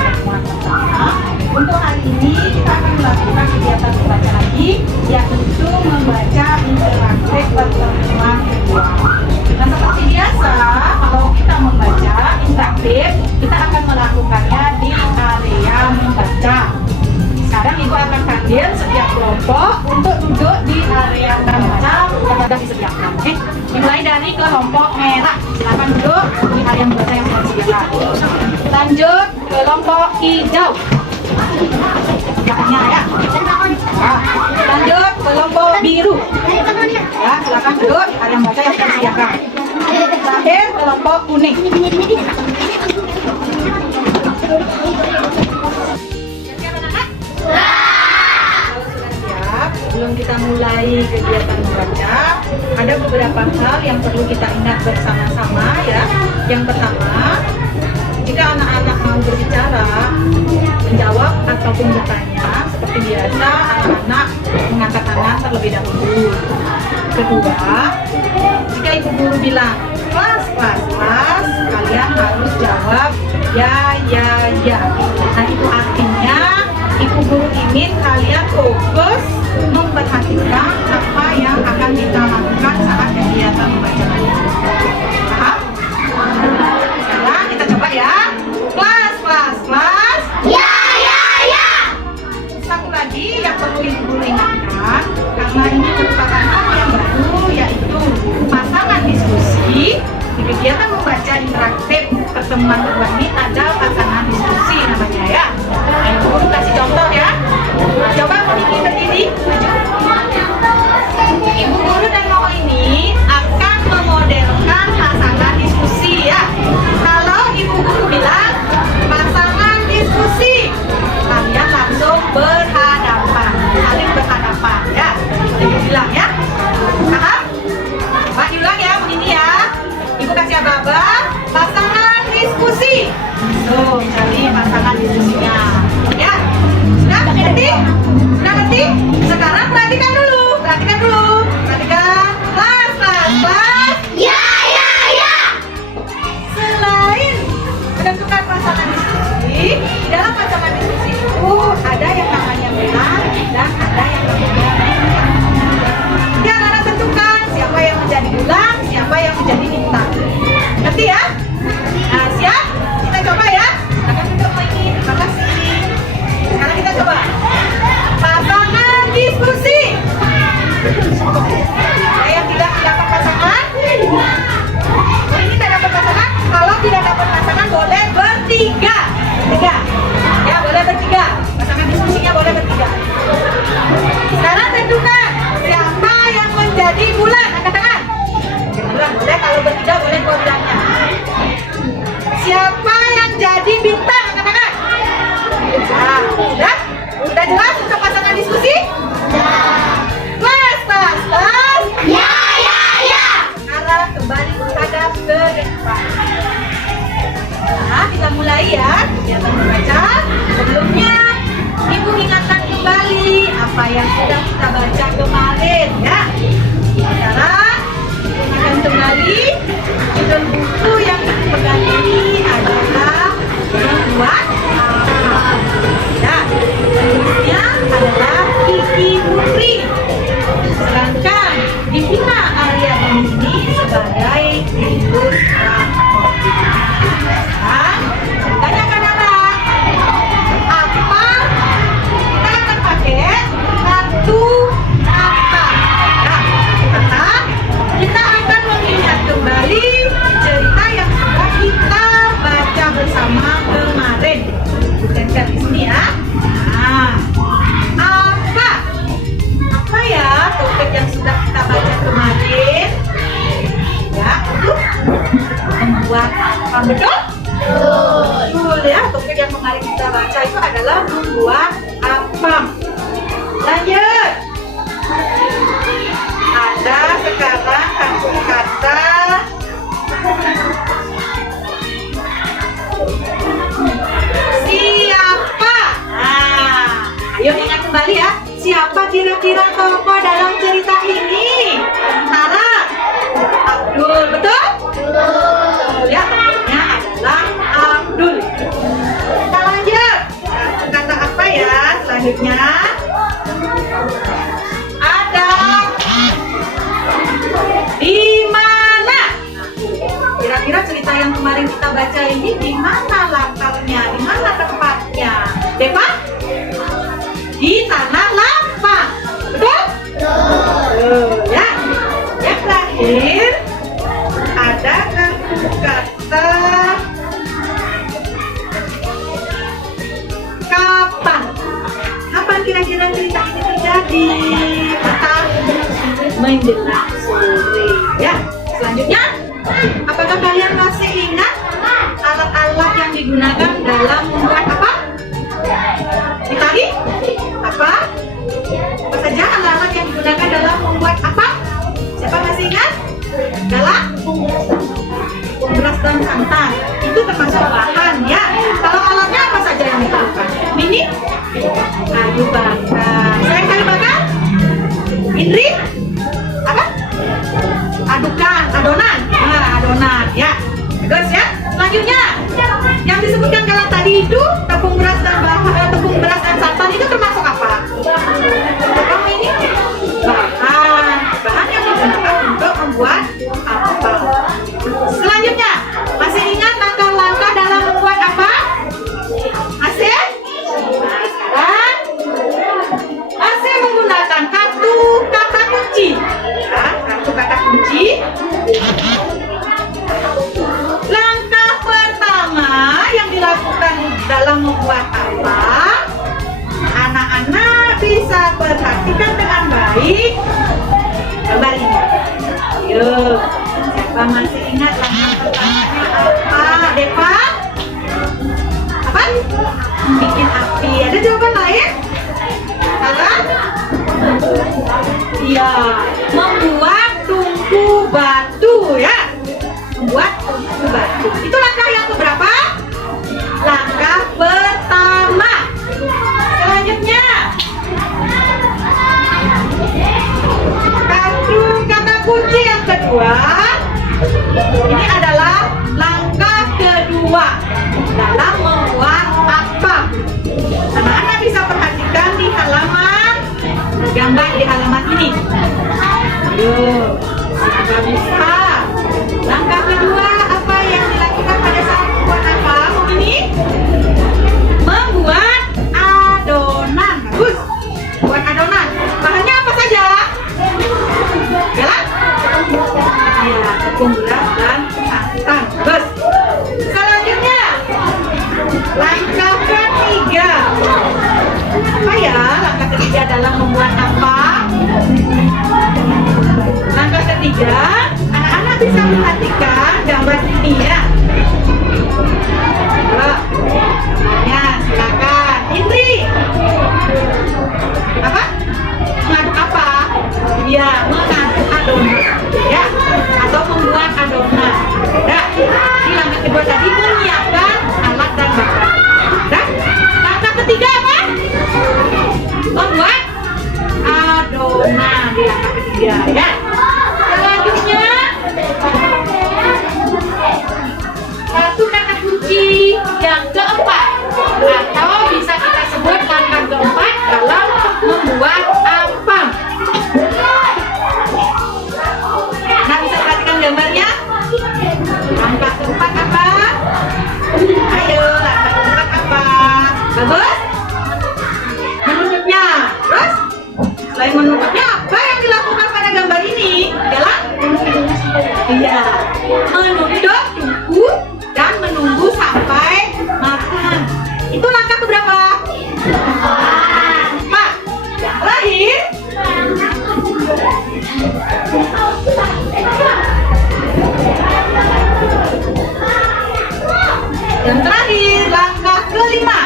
pertemuan pertama. Untuk hari ini kita akan melakukan kegiatan membaca lagi, yaitu membaca interaktif pertemuan kedua. Nah, seperti biasa, kalau kita membaca interaktif, kita akan melakukannya di area membaca. Sekarang Ibu akan panggil setiap kelompok untuk duduk di area membaca yang sudah disediakan. Oke, dimulai dari kelompok merah. Silakan duduk di area membaca yang sudah disediakan. Lanjut kelompok hijau. Silakannya ya. Lanjut kelompok biru. Ya, silakan duduk di area membaca yang sudah disediakan. Terakhir kelompok kuning. Sebelum kita mulai kegiatan membaca, ada beberapa hal yang perlu kita ingat bersama-sama ya. Yang pertama, jika anak-anak mau berbicara, menjawab ataupun bertanya, seperti biasa anak-anak mengangkat tangan terlebih dahulu. Kedua, jika ibu guru bilang kelas, kalian harus jawab ya. Nah, itu artinya ibu guru ingin kalian fokus memperhatikan apa yang akan kita lakukan saat kegiatan membaca tadi. Paham? Sekarang kita coba ya. Kelas. Ya. Satu lagi yang perlu ibu guru ingatkan, karena ini merupakan hal yang baru, yaitu pasangan diskusi. Di kegiatan membaca interaktif pertemuan kedua ini ada pasangan diskusi namanya ya. Nah, ibu guru kasih contoh ya. Coba Moniki berdiri. Ibu guru dan Mama ini akan memodelkan pasangan diskusi ya. Kalau ibu guru bilang pasangan diskusi, kalian langsung berhadapan, saling berhadapan ya. Ibu bilang ya. Paham? Coba diulang ya, begini ya. Ibu kasih abang pasangan diskusi. Tuh, cari pasangan diskusinya. Ya. Sudah ngerti? Sudah ngerti? Sekarang perhatikan dulu. Perhatikan. Kelas. Ya. Selain menentukan pasangan diskusi, di dalam pasangan diskusi itu ada yang namanya benar dan ada yang namanya bintang. Yang akan tentukan siapa yang menjadi bulan, siapa yang menjadi bintang. Ngerti ya? Nah, siap? Kita coba ya. Akan duduk lagi. Terima kasih. Sekarang kita coba. Pasangan diskusi. Ada yang tidak dapat pasangan? Ini tidak dapat pasangan. Kalau tidak dapat pasangan boleh bertiga. Ya, boleh bertiga. Pasangan diskusinya boleh bertiga. Sekarang tentukan siapa yang menjadi bulan. Angkat tangan. Bulan boleh, kalau bertiga boleh dua bulannya. Siapa yang jadi bintang? Angkat tangan. Nah, sudah jelas untuk pasangan diskusi? Kelas. Ya. Sekarang kembali menghadap ke depan. Nah, kita mulai ya kegiatan membaca. Sebelumnya, Ibu ingatkan kembali apa yang sudah kita baca kemarin ya. Sekarang, ingatkan kembali judul buku yang Ibu pegang ini adalah Membuat Apa. Ya, penulisnya adalah Kiki Putri. Sedangkan Divina Arya ini sebagai ilustrator. Nah, tanyakan anak, apa kita akan pakai kartu apa? Nah, kata kita akan mengingat kembali cerita yang sudah kita baca bersama kemarin. Bukan di sini ya. Nah, apa ya topik yang sudah kita baca kemarin? Ya, itu membuat apa, betul? Betul ya, topik yang kemarin kita baca itu adalah membuat apa. Lanjut. Ada sekarang kata siapa. Nah, ayo ingat kembali ya. Siapa kira-kira tokoh dalam cerita ini? Tara, Abdul, betul? Betul. Ya, tokohnya adalah Abdul. Kita lanjut. Deva? Di tanah lapang. Betul? Ya. Yang terakhir ada kata kapan. Kapan kira-kira cerita ini terjadi? Kata menjelang sore. Ya. Selanjutnya, apakah kalian masih ingat alat-alat yang digunakan dalam membuat apa? Ditali? Apa? Apa saja alat-alat yang digunakan dalam membuat apa? Siapa masih ingat? Galak? Beras dan santan. Itu termasuk bahan ya. Kalau alatnya apa saja yang diperlukan? Mini? Kayu bakar. Selain kayu bakar? Indri? Apa? Adonan. Nah, adonan ya. Bagus ya. Selanjutnya, yang disebutkan Galak tadi itu tepung beras dan santan itu termasuk apa? Kamu ini bahan yang digunakan untuk membuat apa? Selanjutnya, masih ingat langkah-langkah dalam membuat apa? Masih? Nah, sekarang masih menggunakan kartu kata kunci. Ya, kartu kata kunci. Langkah pertama yang dilakukan dalam membuat apa? Anak-anak bisa perhatikan dengan baik gambar ini. Yuk, siapa masih ingat langkah pertamanya apa? Deva? Apa? Bikin api. Ada jawaban lain? Salah? Iya, membuat tungku batu ya. Membuat tungku batu. Itu langkah yang keberapa? Langkah pertama. Selanjutnya, kartu kata kunci yang kedua. Ini adalah langkah kedua dalam membuat apa? Anak-anak bisa perhatikan di halaman gambar di halaman ini. Yuk, siapa bisa? Langkah kedua apa yang dilakukan pada saat membuat apa? Ini membuat adonan. Bagus. Buat adonan. Bahannya apa saja? Galak? Iya, tepung beras dan santan. Bagus. Selanjutnya, langkah ketiga. Apa ya? Langkah ketiga dalam membuat apa? Langkah ketiga, anak-anak bisa perhatikan gambar ini ya. Ya, silakan. Indri. Apa? Mengaduk apa? Ya, mengaduk adonan. Ya, atau membuat adonan. Nah, di langkah kedua tadi menyiapkan alat dan bahan. Dan langkah ketiga apa? Membuat adonan di langkah ketiga ya. Selanjutnya, kartu kata kunci yang keempat, atau bisa kita sebut langkah keempat dalam membuat apam. Nah, bisa perhatikan gambarnya. Langkah keempat apa? Ayo, langkah keempat apa? Bagus? Menutupnya. Terus? Selain menutupnya, apa yang dilakukan pada gambar ini? Galak? Iya, menutup tungku dan menunggu sampai matang. Itu langkah keberapa? 4. Yang terakhir, langkah kelima.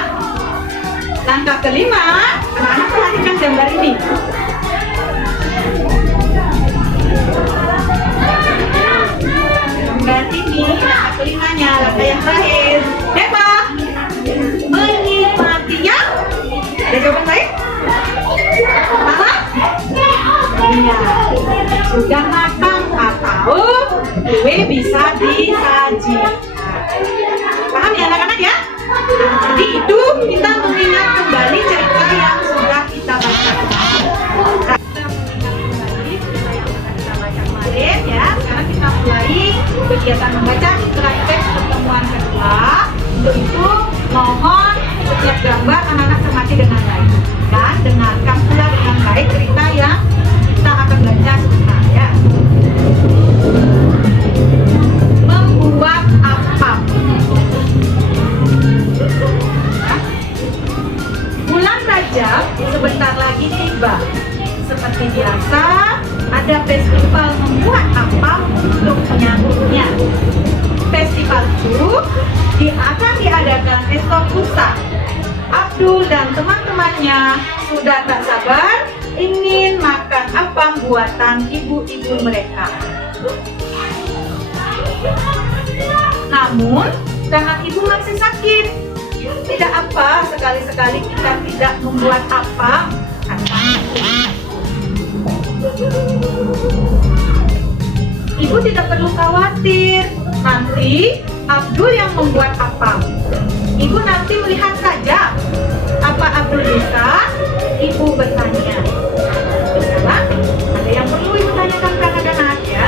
Langkah kelima, anak-anak perhatikan gambar ini. Gambar ini, langkah kelimanya, langkah yang terakhir. Deva, menikmatinya. Ada jawaban lain? Salah? Iya. Sudah matang atau kue bisa disaji. Paham ya anak-anak ya? Jadi itu kita mengingat kembali cerita yang sudah kita baca. Kita mengingat kembali cerita yang sudah kita baca kemarin ya. Sekarang kita mulai kegiatan membaca interaktif pertemuan kedua. Untuk itu mohon setiap gambar anak-anak seperti biasa, ada festival membuat apam untuk menyambutnya. Festival itu akan diadakan esok lusa. Abdul dan teman-temannya sudah tak sabar ingin makan apam buatan ibu-ibu mereka. Namun, tangan ibu masih sakit. Tidak apa, sekali-sekali kita tidak membuat apam, katanya. Ibu tidak perlu khawatir, nanti Abdul yang membuat apam. Ibu nanti melihat saja. Apa Abdul bisa? Ibu bertanya. Sekarang ada yang perlu ibu tanyakan ke anak-anak ya.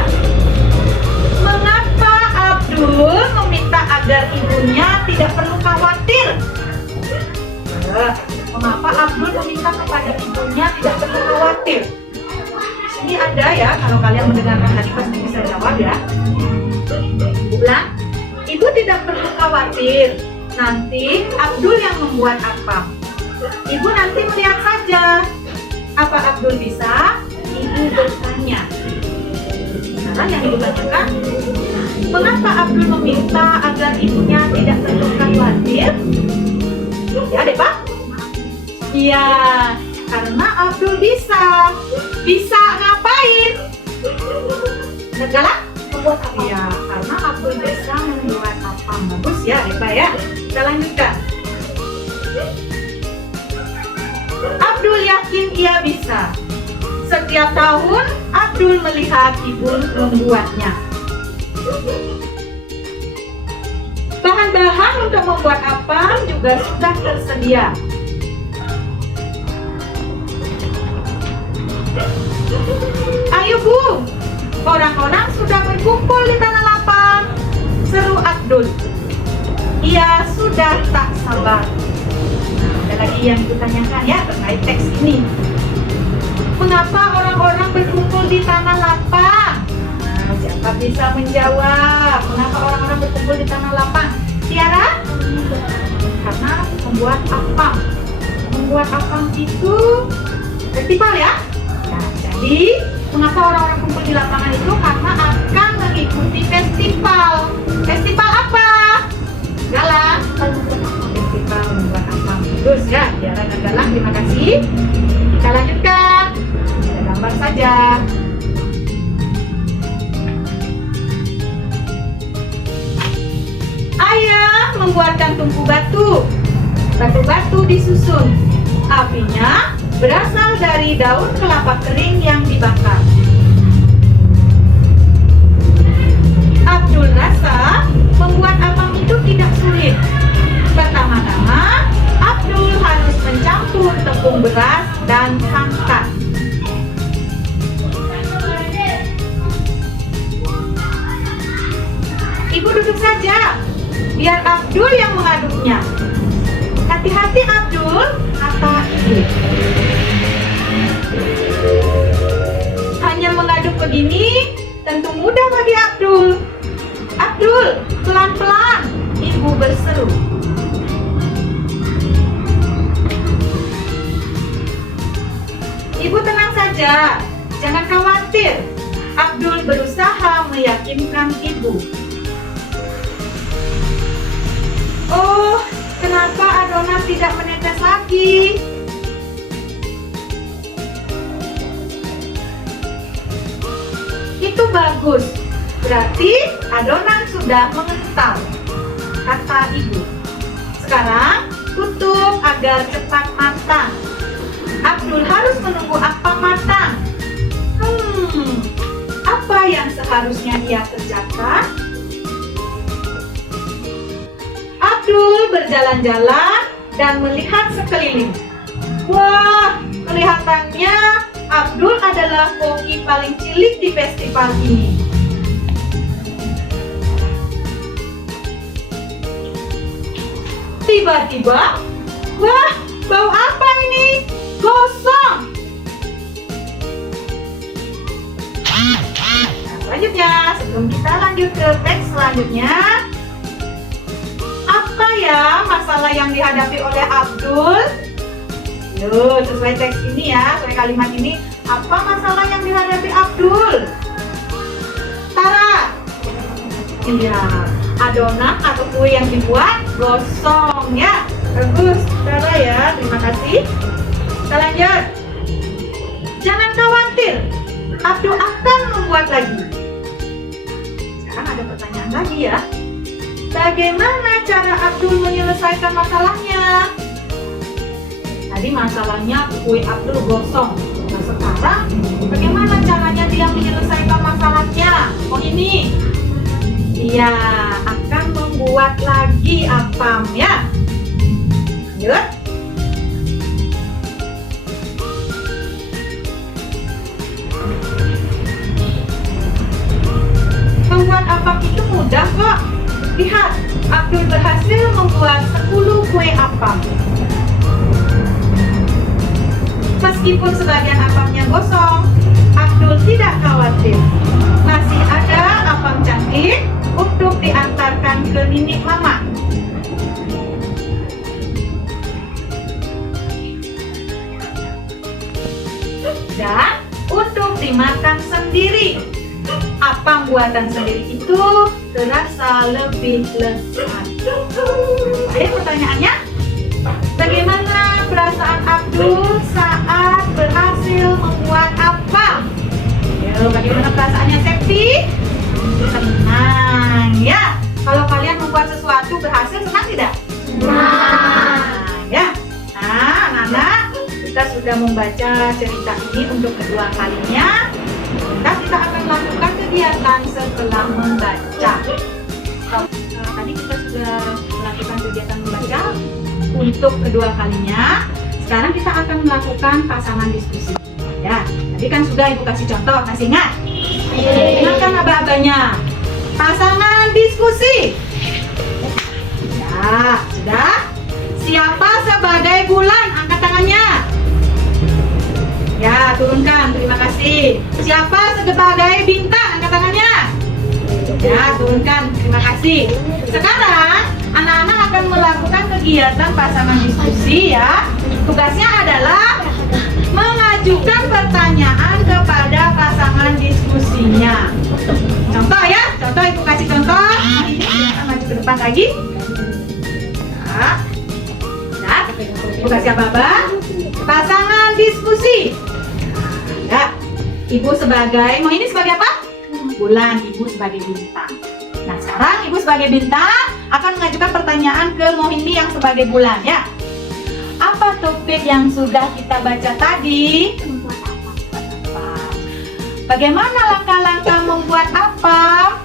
Mengapa Abdul meminta agar ibunya tidak perlu khawatir? Mengapa Abdul meminta kepada ibunya tidak perlu khawatir? Di sini ada ya, kalau kalian mendengarkan tadi pasti bisa jawab ya. Ibu bilang, ibu tidak perlu khawatir. Nanti Abdul yang membuat apam. Ibu nanti melihat saja. Apa Abdul bisa? Ibu bertanya. Sekarang yang ibu tanyakan, mengapa Abdul meminta agar ibunya tidak perlu khawatir? Ya deh Pak. Iya, karena Abdul bisa. Bisa ngapain? Galak? Iya, karena Abdul bisa membuat apam. Bagus ya, Pak ya. Kita lanjutkan. Abdul yakin ia bisa. Setiap tahun Abdul melihat ibu membuatnya. Bahan-bahan untuk membuat apam juga sudah tersedia. Ayo Bu, orang-orang sudah berkumpul di tanah lapang, seru Abdul. Ia sudah tak sabar. Ada lagi yang ditanyakan ya terkait teks ini. Mengapa orang-orang berkumpul di tanah lapang? Nah, siapa bisa menjawab? Mengapa orang-orang berkumpul di tanah lapang? Tiara? Karena membuat apam. Membuat apam itu festival ya? Nah, jadi mengapa orang-orang kumpul di lapangan itu? Karena akan mengikuti festival. Festival apa? Galang. Festival membuat apam. Terus ya, Tiara dan Galang, terima kasih. Kita lanjutkan. Ada gambar saja. Ayah membuatkan tungku batu. Batu-batu disusun. Apinya berasal dari daun kelapa kering yang dibakar. Abdul rasa membuat apam itu tidak sulit. Pertama-tama, Abdul harus mencampur tepung beras dan santan. Ibu duduk saja, biar Abdul yang mengaduknya. Hati-hati Abdul, kata ibu. Hanya mengaduk begini, tentu mudah bagi Abdul. Abdul, pelan-pelan, ibu berseru. Ibu tenang saja, jangan khawatir. Abdul berusaha meyakinkan ibu. Oh, kenapa adonan tidak menetes lagi? Itu bagus, berarti adonan sudah mengental, kata ibu. Sekarang tutup agar cepat matang. Abdul harus menunggu apam matang. Apa yang seharusnya ia kerjakan? Abdul berjalan-jalan dan melihat sekeliling. Wah, kelihatannya Abdul adalah koki paling cilik di festival ini. Tiba-tiba, wah, bau apa ini? Gosong. Selanjutnya, sebelum kita lanjut ke teks selanjutnya, apa ya masalah yang dihadapi oleh Abdul? Yuk, sesuai teks ini ya, sesuai kalimat ini, Apa masalah yang dihadapi Abdul? Tara? Iya, adonan atau kue yang dibuat gosong ya. Bagus, Tara ya, terima kasih. Kita lanjut. Jangan khawatir, Abdul akan membuat lagi. Sekarang ada pertanyaan lagi ya. Bagaimana cara Abdul menyelesaikan masalahnya? Tadi masalahnya kue Abdul gosong. Nah sekarang bagaimana caranya dia menyelesaikan masalahnya? Oh ini. Dia akan membuat lagi apam ya. Lanjut. Membuat apam itu mudah kok. Lihat, Abdul berhasil membuat 10 kue apam. Meskipun sebagian apamnya gosong, Abdul tidak khawatir. Masih ada apam cantik untuk diantarkan ke nenek mama. Dan untuk dimakan sendiri. Apam buatan sendiri itu terasa lebih lezat. Baik, pertanyaannya, bagaimana perasaan Abdul saat berhasil membuat apam? Yo, bagaimana perasaannya, Septi? Senang ya. Kalau kalian membuat sesuatu berhasil, senang tidak? Senang ya. Nah, anak-anak, kita sudah membaca cerita ini untuk kedua kalinya. Kita akan melakukan kegiatan setelah membaca. Tadi kita sudah melakukan kegiatan membaca untuk kedua kalinya. Sekarang kita akan melakukan pasangan diskusi. Ya, tadi kan sudah Ibu kasih contoh, masih ingat? Ingatkan aba-abanya. Pasangan diskusi. Ya, sudah. Siapa sebagai bulan? Angkat tangannya. Ya, turunkan. Terima kasih. Siapa sebagai bintang? Angkat tangannya. Ya, turunkan. Terima kasih. Sekarang, anak-anak akan melakukan kegiatan pasangan diskusi ya. Tugasnya adalah mengajukan pertanyaan kepada pasangan diskusinya. Contoh ya, contoh Ibu kasih contoh. Ini kita maju ke depan lagi. Ya. Ya, Ibu kasih apa-apa? Pasangan diskusi. Ya, Ibu sebagai, mau ini sebagai apa? Bulan, Ibu sebagai bintang. Nah sekarang Ibu sebagai bintang akan mengajukan pertanyaan ke Mohini yang sebagai bulan ya. Apa topik yang sudah kita baca tadi? Bagaimana langkah-langkah membuat apam?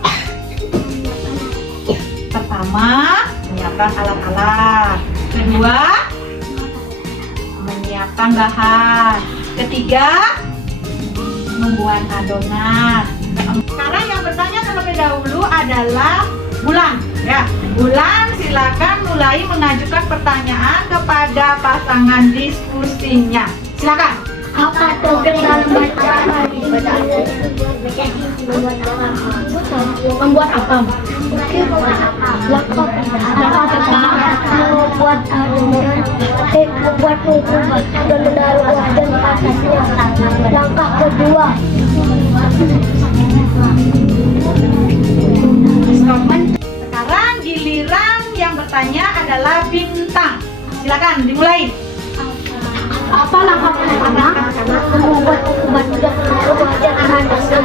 Pertama, menyiapkan alat-alat. Kedua, menyiapkan bahan. Ketiga, membuat adonan. Sekarang yang bertanya terlebih dahulu adalah Bulan. Ya, Bulan silakan mulai mengajukan pertanyaan kepada pasangan diskusinya. Silakan. Apa topik dalam membuat apam? Membuat adonan, membuat hukuman dan menaruh dan pasasnya. Langkah kedua, sekarang giliran yang bertanya adalah bintang. Silakan dimulai. apa langkah pertama? Membuat hukuman dan menaruh dan pasasnya.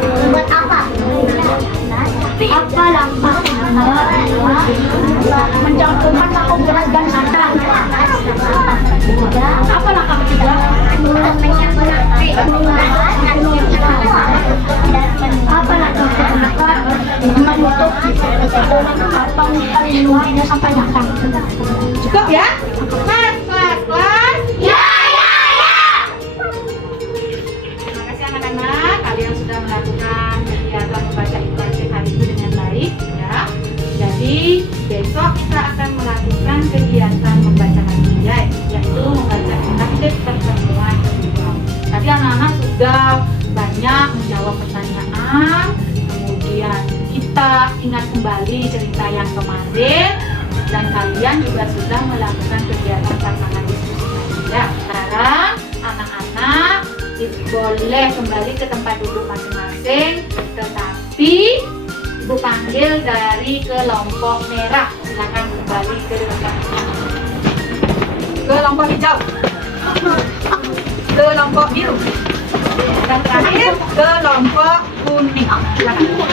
Membuat apa? Apa langkah kedua? Mencampurkan tahu beras dan santan. Apa langkah ketiga? Apa langkah keempat? Menutup apam minumnya sampai matang. Cukup ya? Kelas. Ya. Terima kasih anak-anak. Kalian sudah melakukan kegiatan membaca interaktif hari ini dengan baik ya. Jadi besok kita akan melakukan kegiatan membaca lagi ya, yaitu membaca interaktif pertemuan kedua. Tadi anak-anak sudah banyak menjawab pertanyaan, kemudian kita ingat kembali cerita yang kemarin, dan kalian juga sudah melakukan kegiatan pasangan diskusi. Ya, sekarang anak-anak boleh kembali ke tempat duduk masing-masing, tetapi Ibu panggil dari kelompok merah. Silakan kembali ke kelompok hijau, kelompok biru, dan terakhir kelompok kuning. Silakan.